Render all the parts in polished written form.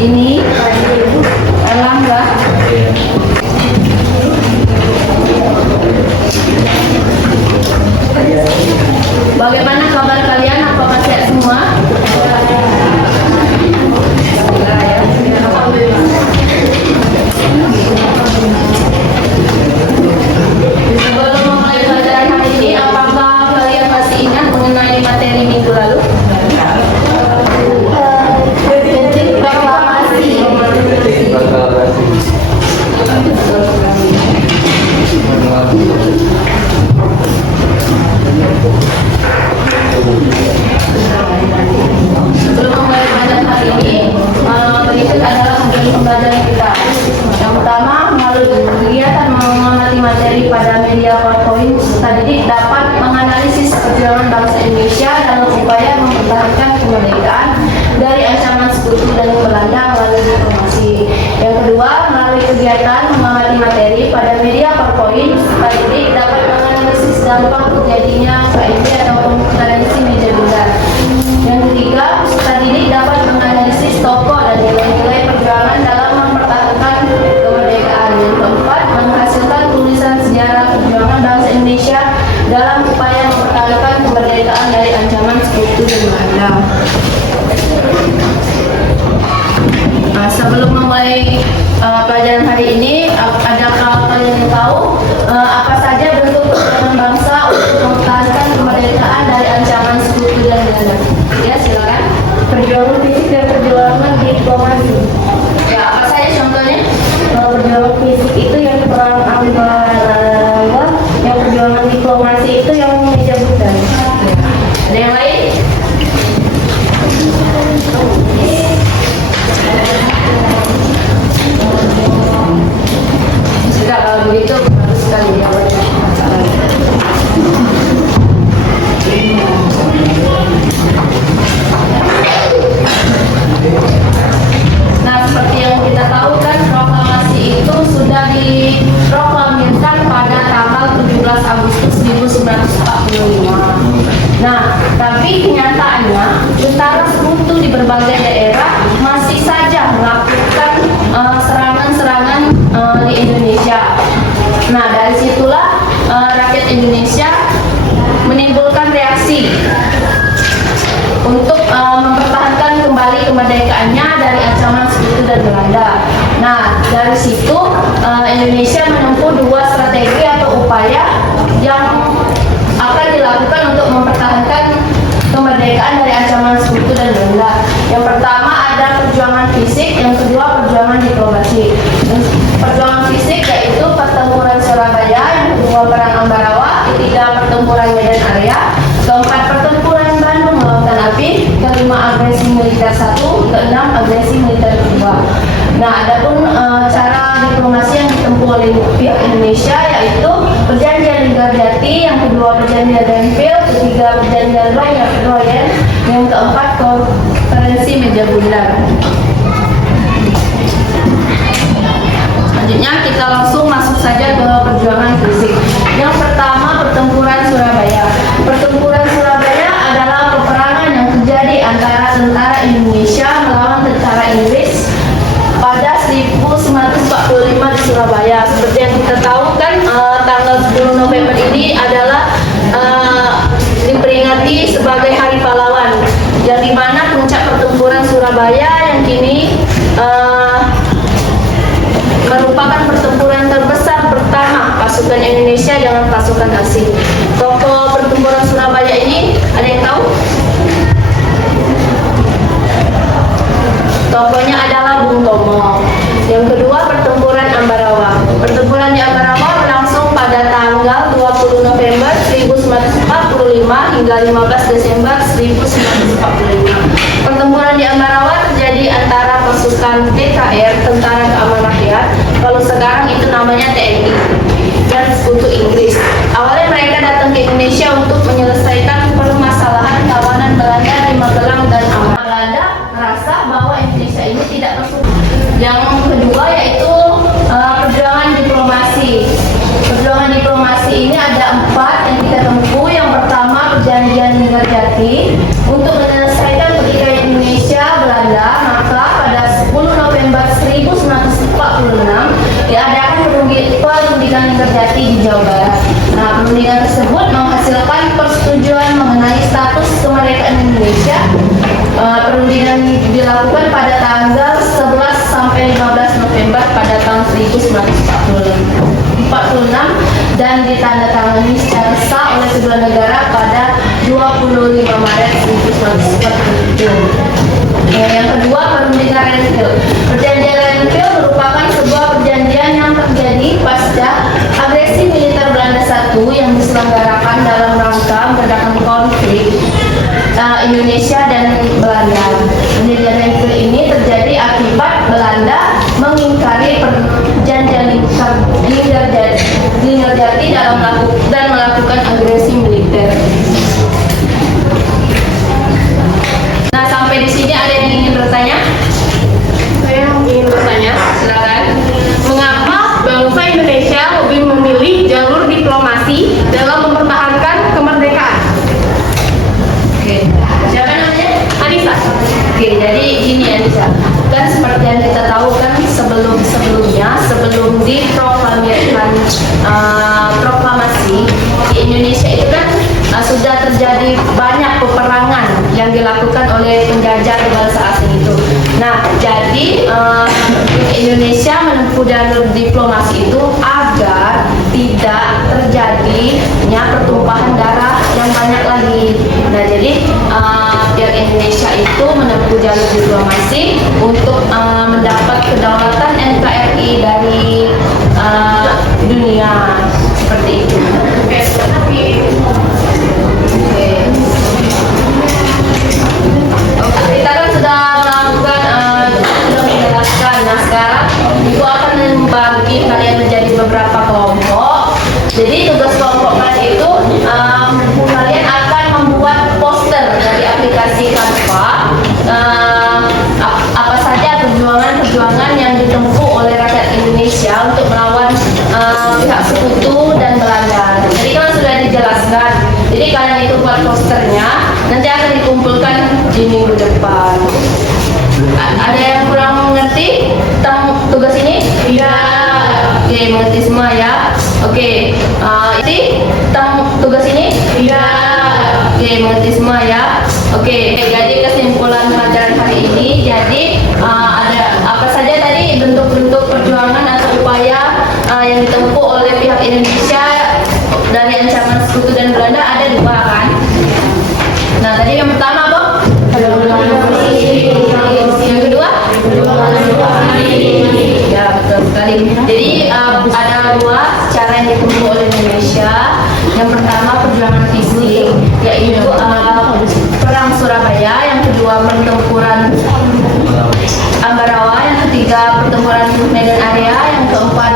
Ini Erlangga. Bagaimana kabar kalian? Apakah sehat semua? Sebelum memulai pelajaran hari ini, apakah kalian masih ingat mengenai materi minggu lalu? Sebelum memulai pelajaran hari ini, berikut adalah pembelajaran kita. Yang pertama, melalui kegiatan mengamati materi pada media PowerPoint, peserta didik dapat menganalisis perjuangan bangsa Indonesia dalam upaya mempertahankan kemerdekaan dari ancaman sekutu dan Belanda melalui diplomasi. Yang kedua, melalui kegiatan mengamati materi pada media PowerPoint, peserta didik dapat menganalisis dampak terjadinya KMP atau konferensi meja bundar. Yang ketiga, peserta didik dapat menganalisis tokoh dan nilai-nilai perjuangan dalam mempertahankan kemerdekaan. Yang keempat, menghasilkan tulisan sejarah perjuangan bangsa Indonesia dalam upaya mempertahankan kemerdekaan dari ancaman sekutu dan Belanda. Sebelum memulai pelajaran hari ini, adakah kalian yang tahu apa saja bentuk perjuangan bangsa untuk mempertahankan kemerdekaan dari ancaman sekutu dan Belanda? Ya, silakan. Perjuangan fisik dan perjuangan diplomasi. Ya, apa saja contohnya? Perjuangan fisik itu yang perang Ambarawa, yang perjuangan diplomasi itu yang meja bundar. Ada yang lain? Sudah, kalau begitu bagus sekali ya. Nah, seperti yang kita tahu kan, proklamasi itu sudah diproklamirkan pada tanggal 17 Agustus 1945. Nah, tapi kenyataannya tentara sekutu di berbagai daerah masih saja melakukan serangan-serangan di Indonesia. Nah, dari situlah rakyat Indonesia menimbulkan reaksi untuk mempertahankan kembali kemerdekaannya dari ancaman sekutu dan Belanda. Nah, dari situ Indonesia menempuh dua strategi atau upaya yang akan dilakukan untuk mempertahankan kemerdekaan dari ancaman sekutu dan Belanda. Yang pertama ada perjuangan fisik, yang kedua perjuangan diplomasi. Perjuangan fisik yaitu pertempuran Surabaya, yang kedua perang Ambarawa, ketiga pertempuran Medan Area, keempat pertempuran Bandung Lautan Api, kelima agresi militer 1, keenam agresi militer 2. Nah, adapun cara diplomasi yang ditempuh oleh pihak Indonesia yaitu perjanjian Linggarjati, yang kedua perjanjian Renville, ketiga perjanjian Royan, yang keempat konferensi meja bundar. Selanjutnya kita langsung masuk saja ke perjuangan fisik. Yang pertama, pertempuran Surabaya. Pertempuran Surabaya adalah peperangan yang terjadi antara tentara Indonesia melawan tentara Inggris pada 1945 di Surabaya. Seperti yang kita tahu kan, tanggal 10 November ini adalah diperingati sebagai Hari Pahlawan, yang dimana puncak pertempuran Surabaya yang kini merupakan pertempuran terbesar pertama pasukan Indonesia dengan pasukan asing. Tokoh pertempuran Surabaya ini ada yang tahu? Tokohnya adalah Bung Tomo. Yang kedua, pertempuran Ambarawa. Pertempuran di Ambarawa berlangsung pada tanggal 20 November 1945 hingga 15 Desember 1945. Pertempuran di Ambarawa terjadi antara pasukan TKR, Tentara Keamanan Rakyat, kalau sekarang itu namanya TNI, dan sekutu Inggris. Awalnya mereka datang ke Indonesia untuk menyelesaikan permasalahan kawanan Belanda di Magelang dan Ambon. Belanda merasa bahwa Indonesia ini tidak masuk. Yang kedua yaitu perjuangan diplomasi. Perjuangan diplomasi ini ada 4 yang kita tempuh. Yang pertama, perjanjian Linggarjati untuk menyelesaikan pertikaian Indonesia Belanda, maka pada 10 perundingan Linggarjati di Jawa Barat. Nah, perundingan tersebut menghasilkan persetujuan mengenai status kemerdekaan Indonesia. Perundingan dilakukan pada tanggal 11 sampai 15 November pada tahun 1946 dan ditandatangani secara sah oleh kedua negara pada 25 Maret 1947. Yang kedua, perundingan Renville. Perjanjian Renville merupakan sebuah perjanjian yang terjadi pasca agresi militer Belanda I yang diselenggarakan dalam rangka meredakan konflik Indonesia dan Belanda. Perjanjian Renville ini terjadi akibat Belanda mengingkari perjanjian Linggarjati dan melakukan agresi militer. Nah, sampai di sini ada yang ingin bertanya? Saya ingin bertanya, Silakan. mengapa bangsa Indonesia lebih memilih jalur diplomasi dalam mempertahankan kemerdekaan? Oke. Siapa namanya? Anissa. Oke, jadi gini Anissa. Kan seperti yang kita tahu kan sebelum diproklamirkan proklamasi di Indonesia itu kan sudah terjadi banyak peperangan yang dilakukan oleh penjajah bangsa asing itu. Nah, jadi Indonesia menempuh jalur diplomasi itu agar tidak terjadinya pertumpahan darah yang banyak lagi. Nah, jadi pihak Indonesia itu menempuh jalur diplomasi untuk mendapat kedaulatan NKRI dari dunia seperti itu. Oke, kita kan sudah melakukan sudah menjelaskan. Nah, sekarang Ibu akan membagi kalian menjadi beberapa kelompok. Jadi tugas kelompok kalian itu kalian akan membuat poster dari aplikasi Canva. Apa saja perjuangan yang ditempuh oleh rakyat Indonesia untuk melawan pihak sekutu dan Belanda. Jadi kan sudah dijelaskan. Jadi kalian itu buat posternya, nanti akan dikumpulkan di minggu depan. Ada yang kurang mengerti tentang tugas ini? Iya. Oke, mengerti semua ya. Oke, ini tentang tugas ini? Iya. Oke, mengerti semua ya. Oke, jadi kesimpulan pelajaran hari ini, jadi ada apa saja tadi bentuk-bentuk perjuangan atau upaya yang ditempuh oleh pihak Indonesia dari ancaman sekutu dan Belanda ada dua kan? Nah, tadi yang pertama apa? Yang kedua? Ya, betul sekali. Jadi ada dua cara yang ditempuh oleh Indonesia. Yang pertama perjuangan fisik, yaitu perang Surabaya. Yang kedua pertempuran Ambarawa. Yang ketiga pertempuran Medan Area. Yang keempat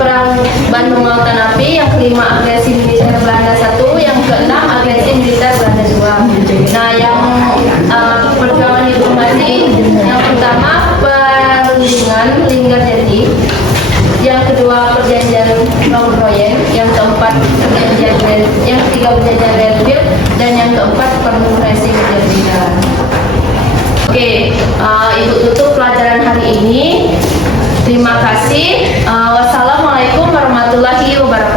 perang Bandung Lautan Api. Yang kelima agresi militer Belanda I. Yang keenam agresi militer Belanda II. Nah, yang perjuangan diplomasi yang pertama perundingan Linggarjati, yang kedua perjanjian Longgroyen, yang keempat yang ketiga perjanjian Renville, dan yang keempat konferensi perjanjian. Oke, Ibu tutup pelajaran hari ini. Terima kasih. Wassalamualaikum warahmatullahi wabarakatuh.